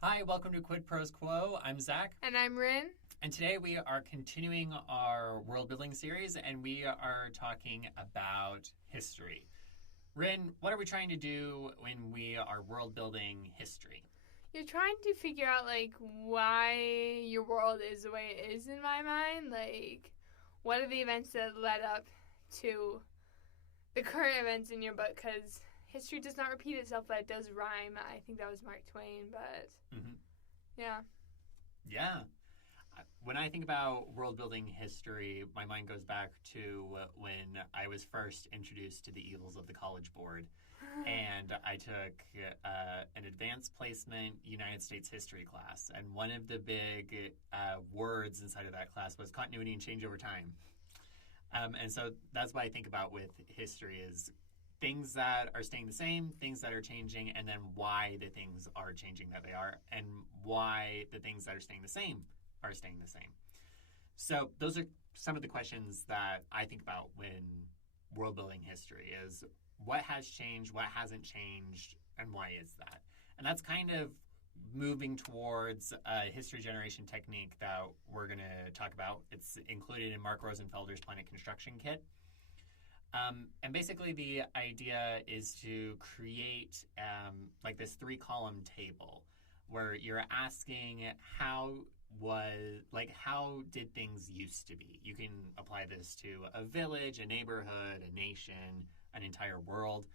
Hi, welcome to Quid Pros Quo. I'm Zac. And I'm Rin. And today we are continuing our world building series and we are talking about history. Rin, what are we trying to do when we are world building history? You're trying to figure out, why your world is the way it is in my mind. What are the events that led up to the current events in your book? Because history does not repeat itself, but it does rhyme. I think that was Mark Twain, but yeah. Yeah. When I think about world building history, my mind goes back to when I was first introduced to the evils of the College Board. And I took an advanced placement United States history class. And one of the big words inside of that class was continuity and change over time. And so that's what I think about with history is things that are staying the same, things that are changing, and then why the things are changing that they are, and why the things that are staying the same are staying the same. So those are some of the questions that I think about when world building history is what has changed, what hasn't changed, and why is that? And that's kind of moving towards a history generation technique that we're going to talk about. It's included in Mark Rosenfelder's Planet Construction Kit. And basically the idea is to create this 3-column table where you're asking how did things used to be? You can apply this to a village, a neighborhood, a nation, an entire world.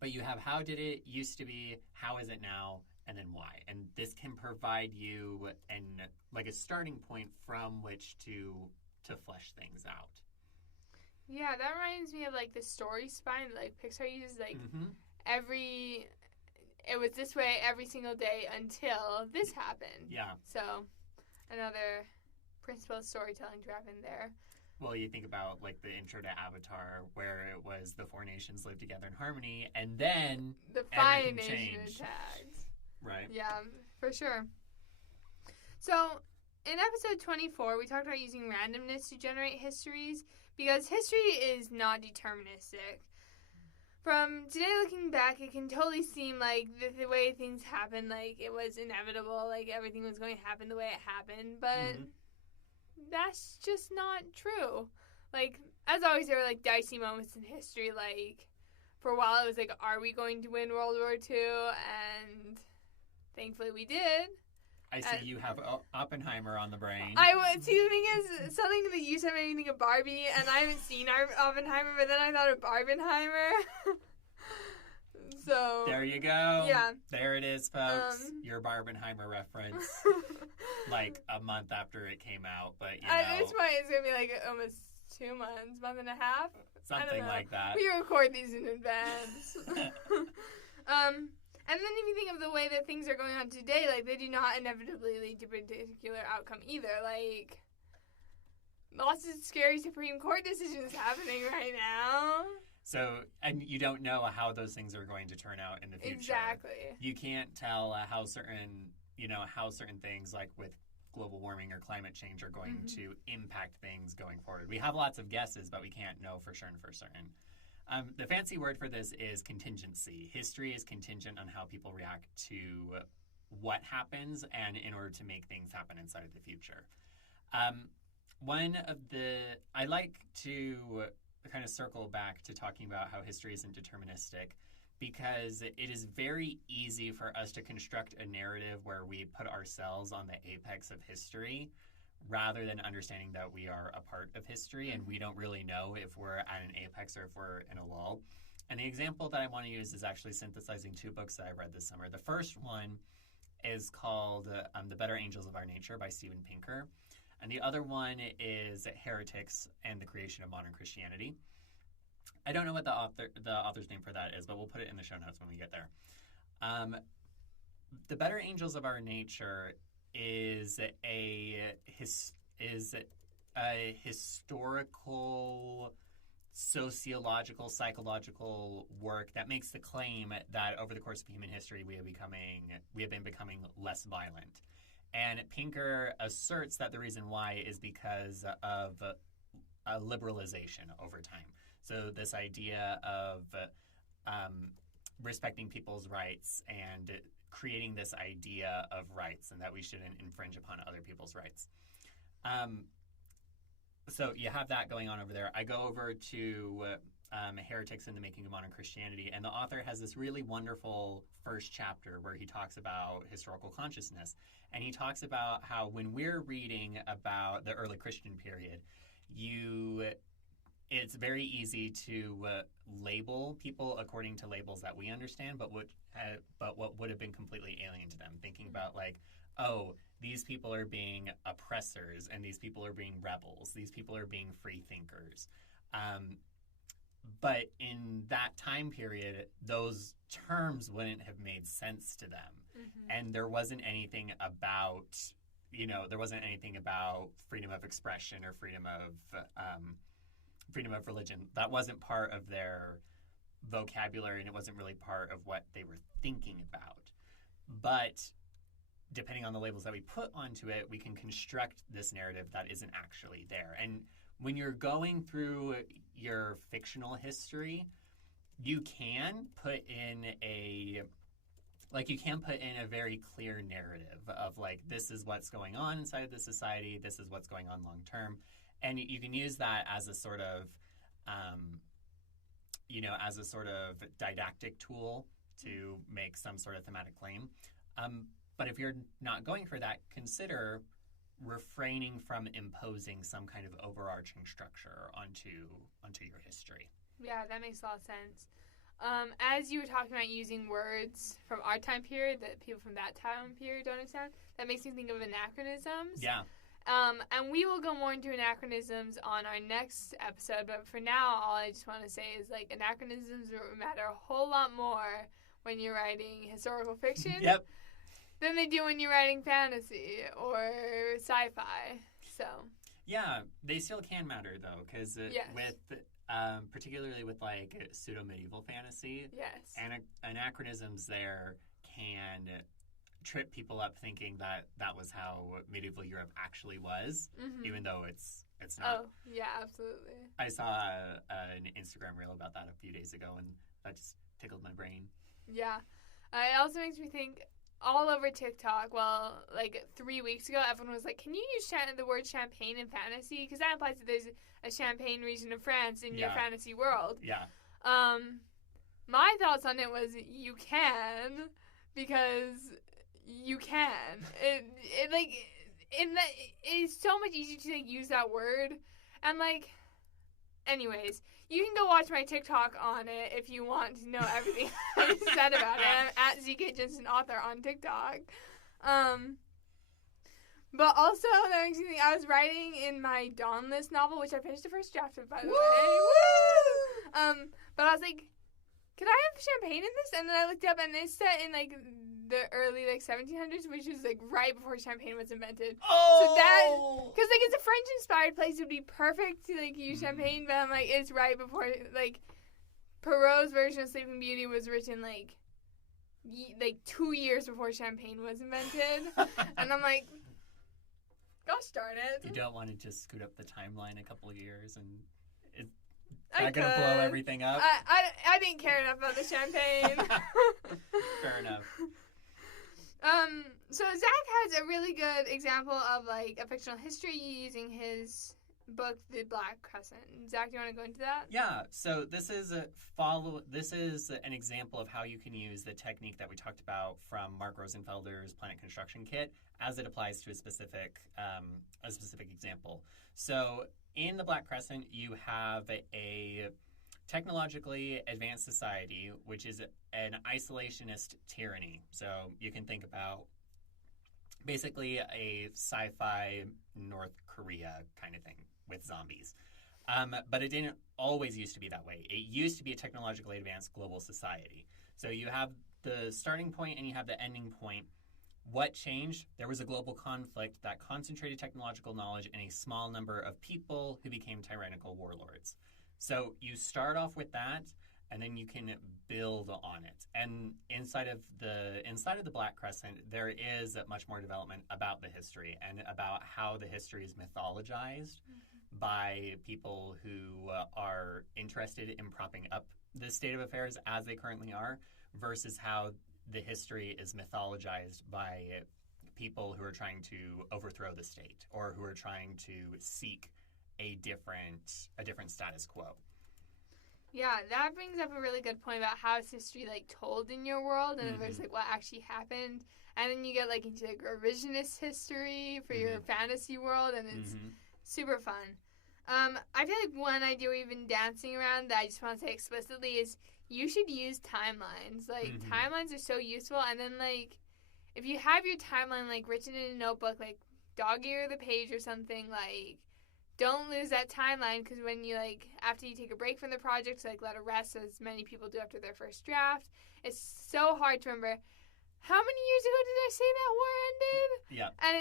But you have how did it used to be, how is it now, and then why. And this can provide you a starting point from which to flesh things out. Yeah, that reminds me of the story spine that Pixar uses it was this way every single day until this happened. Yeah. So another principle of storytelling drop in there. Well, you think about the intro to Avatar where it was the 4 nations lived together in harmony and then the 5 nation changed. Attacked. Right. Yeah, for sure. So in episode 24, we talked about using randomness to generate histories because history is not deterministic. From today looking back, it can totally seem like the way things happened, it was inevitable, everything was going to happen the way it happened, but that's just not true. As always, there were dicey moments in history, for a while it was are we going to win World War II? And thankfully we did. I see you have Oppenheimer on the brain. See, the thing is, something that you said made me think of Barbie, and I haven't seen Oppenheimer, but then I thought of Barbenheimer. So there you go. Yeah. There it is, folks. Your Barbenheimer reference. A month after it came out, but at this point, it's going to be almost 2 months, month and a half. Something like that. We record these in advance. And then if you think of the way that things are going on today, they do not inevitably lead to a particular outcome either. Lots of scary Supreme Court decisions happening right now. So, and you don't know how those things are going to turn out in the future. Exactly. You can't tell how certain things with global warming or climate change are going to impact things going forward. We have lots of guesses, but we can't know for certain. The fancy word for this is contingency. History is contingent on how people react to what happens and in order to make things happen inside of the future. I like to kind of circle back to talking about how history isn't deterministic because it is very easy for us to construct a narrative where we put ourselves on the apex of history rather than understanding that we are a part of history and we don't really know if we're at an apex or if we're in a lull. And the example that I want to use is actually synthesizing 2 books that I read this summer. The first one is called The Better Angels of Our Nature by Steven Pinker. And the other one is Heretics and the Creation of Modern Christianity. I don't know what the author's name for that is, but we'll put it in the show notes when we get there. The Better Angels of Our Nature is a historical, sociological, psychological work that makes the claim that over the course of human history we have been becoming less violent. And Pinker asserts that the reason why is because of liberalization over time. So this idea of respecting people's rights and creating this idea of rights and that we shouldn't infringe upon other people's rights. So you have that going on over there. I go over to Heretics in the Making of Modern Christianity, and the author has this really wonderful first chapter where he talks about historical consciousness. And he talks about how when we're reading about the early Christian period, it's very easy to label people according to labels that we understand, but what would have been completely alien to them, thinking about like, oh, these people are being oppressors, and these people are being rebels. These people are being free thinkers. But in that time period, those terms wouldn't have made sense to them. Mm-hmm. And there wasn't anything about, freedom of expression or freedom of religion. That wasn't part of their vocabulary, and it wasn't really part of what they were thinking about. But depending on the labels that we put onto it, we can construct this narrative that isn't actually there. And when you're going through your fictional history, you can put in a very clear narrative of like, this is what's going on inside of the society, this is what's going on long term. And you can use that as a sort of, didactic tool to make some sort of thematic claim. But if you're not going for that, consider refraining from imposing some kind of overarching structure onto your history. Yeah, that makes a lot of sense. As you were talking about using words from our time period that people from that time period don't understand, that makes me think of anachronisms. Yeah. And we will go more into anachronisms on our next episode, but for now, all I just want to say is, like, anachronisms matter a whole lot more when you're writing historical fiction Yep. than they do when you're writing fantasy or sci-fi. So. Yeah, they still can matter, though, because yes. particularly with, like, pseudo-medieval fantasy, yes, anachronisms there can trip people up thinking that was how medieval Europe actually was, mm-hmm. even though it's not. Oh, yeah, absolutely. I saw an Instagram reel about that a few days ago, and that just tickled my brain. Yeah. It also makes me think all over TikTok, well, like 3 weeks ago, everyone was like, can you use the word champagne in fantasy? Because that implies that there's a Champagne region of France in your fantasy world. Yeah. My thoughts on it was you can, because you can. It's so much easier to like, use that word. And like, anyways, you can go watch my TikTok on it if you want to know everything I said about it. I'm at ZK Jensen Author on TikTok. But also, that makes me think, I was writing in my Dawnless novel, which I finished the first draft of, by the way. Woo! But I was like, could I have champagne in this? And then I looked up, and it's set in, like, the early, like, 1700s, which is, like, right before champagne was invented. Oh! So that, because, like, it's a French-inspired place, it would be perfect to, like, use champagne, but I'm like, it's right before, like, Perrault's version of Sleeping Beauty was written, like 2 years before champagne was invented. And I'm like, gosh darn it. You don't want to just scoot up the timeline a couple of years and it's not going to blow everything up? I didn't care enough about the champagne. Fair enough. So Zach has a really good example of, like, a fictional history using his book, The Black Crescent. Zach, do you want to go into that? Yeah. So this is an example of how you can use the technique that we talked about from Mark Rosenfelder's Planet Construction Kit as it applies to a specific example. So in The Black Crescent, you have a technologically advanced society, which is an isolationist tyranny. So you can think about basically a sci-fi North Korea kind of thing with zombies. But it didn't always used to be that way. It used to be a technologically advanced global society. So you have the starting point and you have the ending point. What changed? There was a global conflict that concentrated technological knowledge in a small number of people who became tyrannical warlords. So you start off with that, and then you can build on it. And inside of the Black Crescent, there is much more development about the history and about how the history is mythologized by people who are interested in propping up the state of affairs as they currently are, versus how the history is mythologized by people who are trying to overthrow the state or who are trying to seek a different status quo. Yeah, that brings up a really good point about how is history like told in your world, and then there's like what actually happened, and then you get like into like revisionist history for your fantasy world, and it's super fun. I feel like one idea we've been dancing around that I just want to say explicitly is you should use timelines. Like timelines are so useful, and then like if you have your timeline like written in a notebook, like dog ear the page or something, like don't lose that timeline, because when you like after you take a break from the project to like let it rest, as many people do after their first draft, it's so hard to remember how many years ago did I say that war ended? Yeah. And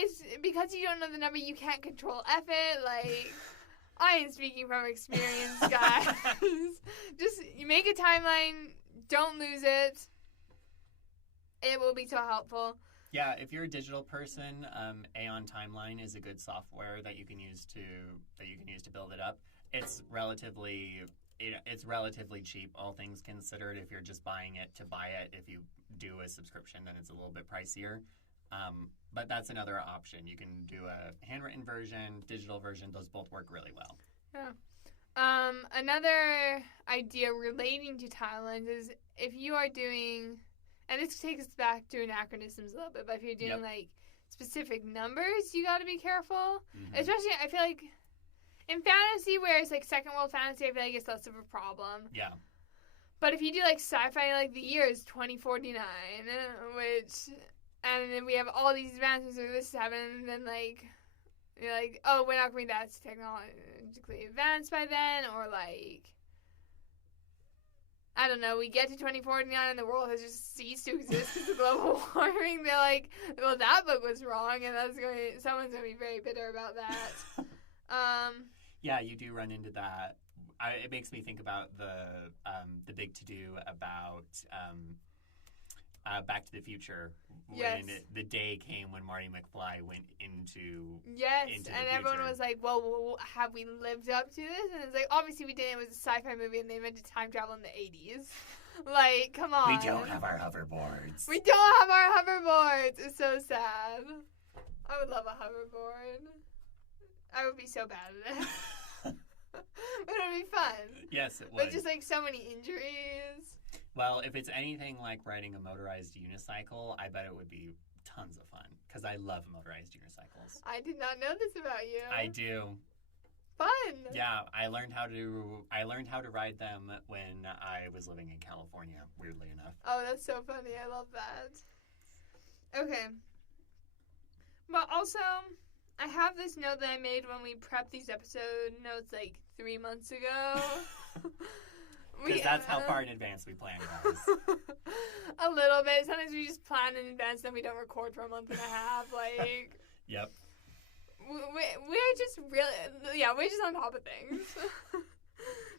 it's because you don't know the number, you can't control F it. Like, I am speaking from experience, guys. Just you make a timeline, don't lose it. It will be so helpful. Yeah, if you're a digital person, Aeon Timeline is a good software that you can use to build it up. It's relatively cheap, all things considered. If you're just buying it to buy it, if you do a subscription, then it's a little bit pricier. But that's another option. You can do a handwritten version, digital version. Those both work really well. Yeah. Another idea relating to timelines is if you are doing, and this takes us back to anachronisms a little bit, but if you're doing like specific numbers, you got to be careful. Especially, I feel like in fantasy, where it's like second world fantasy, I feel like it's less of a problem. Yeah. But if you do like sci-fi, like the year is 2049, and then we have all these advancements, or this is happening, and then like, you're like, oh, we're not going to be that technologically advanced by then, or like, I don't know, we get to 2049 and the world has just ceased to exist because of global warming. They're like, well, that book was wrong, and someone's going to be very bitter about that. Yeah, you do run into that. It makes me think about the big to-do about Back to the Future, when the day came when Marty McFly went into and everyone was like, well, have we lived up to this? And it's like, obviously we didn't. It was a sci-fi movie, and they invented time travel in the 80s. Like, come on. We don't have our hoverboards. We don't have our hoverboards. It's so sad. I would love a hoverboard. I would be so bad at it. But it would be fun. Yes, it would. But just like so many injuries. Well, if it's anything like riding a motorized unicycle, I bet it would be tons of fun, because I love motorized unicycles. I did not know this about you. I do. Fun. Yeah, I learned how to ride them when I was living in California, weirdly enough. Oh, that's so funny. I love that. Okay. But also, I have this note that I made when we prepped these episode notes like 3 months ago. Because that's how far in advance we plan, guys. A little bit. Sometimes we just plan in advance, then we don't record for a month and a half. Like, yep. We're just really, we're just on top of things.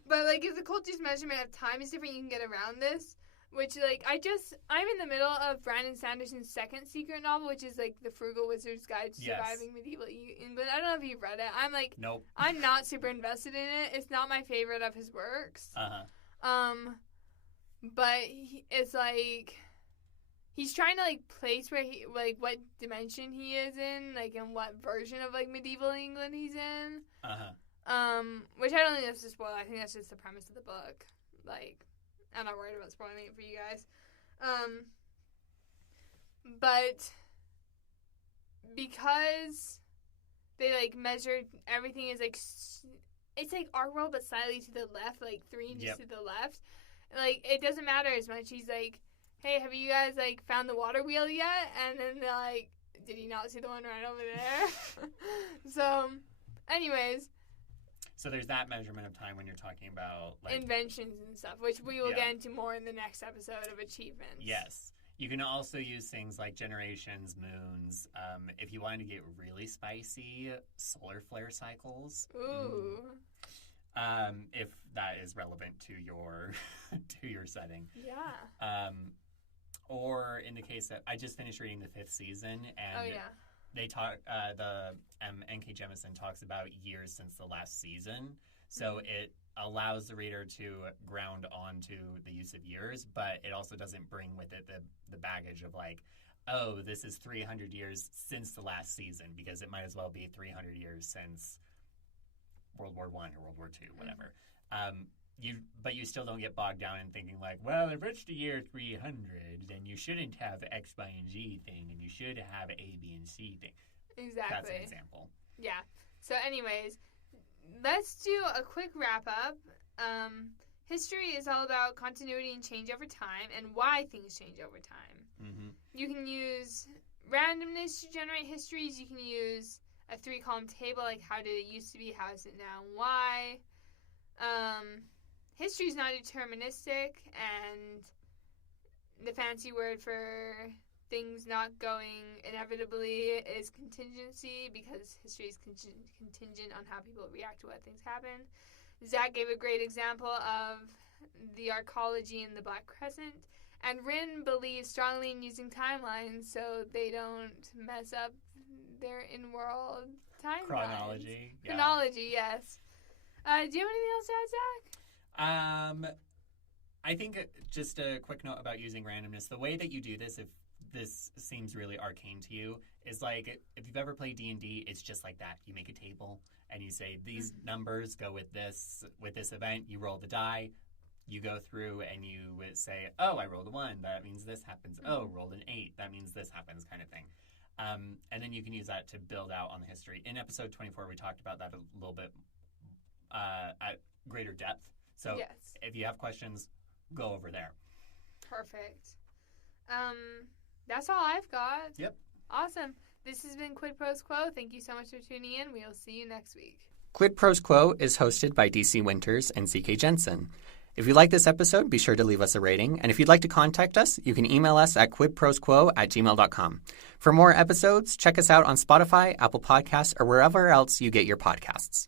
But like, if the culture's measurement of time is different, you can get around this. Which, like, I'm in the middle of Brandon Sanderson's second secret novel, which is, like, The Frugal Wizard's Guide to Surviving Medieval England. I don't know if you've read it. I'm, like, nope. I'm not super invested in it. It's not my favorite of his works. But it's, like, he's trying to, like, place where he, like, what dimension he is in, like, and what version of, like, medieval England he's in. Which I don't think that's a spoiler. I think that's just the premise of the book. Like, I'm not worried about spoiling it for you guys. But because they, like, measured everything is, like, it's, like, our world, but slightly to the left, like, 3 inches to the left. Like, it doesn't matter as much. He's like, hey, have you guys, like, found the water wheel yet? And then they're like, did you not see the one right over there? So, anyways. So there's that measurement of time when you're talking about, like, inventions and stuff, which we will get into more in the next episode of achievements. Yes. You can also use things like generations, moons. If you wanted to get really spicy, solar flare cycles. Ooh. If that is relevant to your to your setting. Yeah. Or in the case that I just finished reading the 5th season, and they talk. N.K. Jemisin talks about years since the last season, so it allows the reader to ground onto the use of years, but it also doesn't bring with it the baggage of like, oh, this is 300 years since the last season, because it might as well be 300 years since World War I or World War II, whatever. But you still don't get bogged down in thinking like, well, if it's the year 300, then you shouldn't have X, Y, and Z thing, and you should have A, B, and C thing. Exactly. That's an example. Yeah. So anyways, let's do a quick wrap-up. History is all about continuity and change over time, and why things change over time. Mm-hmm. You can use randomness to generate histories. You can use a 3-column table, like how did it used to be, how is it now, and why. History is not deterministic, and the fancy word for things not going inevitably is contingency, because history is contingent on how people react to what things happen. Zac gave a great example of the arcology in the Black Crescent, and Rin believes strongly in using timelines so they don't mess up their in-world timelines. Chronology. Yeah. Chronology, yes. Do you have anything else to add, Zac? I think just a quick note about using randomness. The way that you do this, if this seems really arcane to you, is like if you've ever played D&D, it's just like that. You make a table and you say these numbers go with this event. You roll the die. You go through and you say, oh, I rolled a 1. That means this happens. Oh, rolled an 8. That means this happens, kind of thing. And then you can use that to build out on the history. In episode 24, we talked about that a little bit at greater depth. So yes. If you have questions, go over there. Perfect. That's all I've got. Yep. Awesome. This has been Quid Pros Quo. Thank you so much for tuning in. We'll see you next week. Quid Pros Quo is hosted by DC Winters and CK Jensen. If you like this episode, be sure to leave us a rating. And if you'd like to contact us, you can email us at quidprosquo@gmail.com. For more episodes, check us out on Spotify, Apple Podcasts, or wherever else you get your podcasts.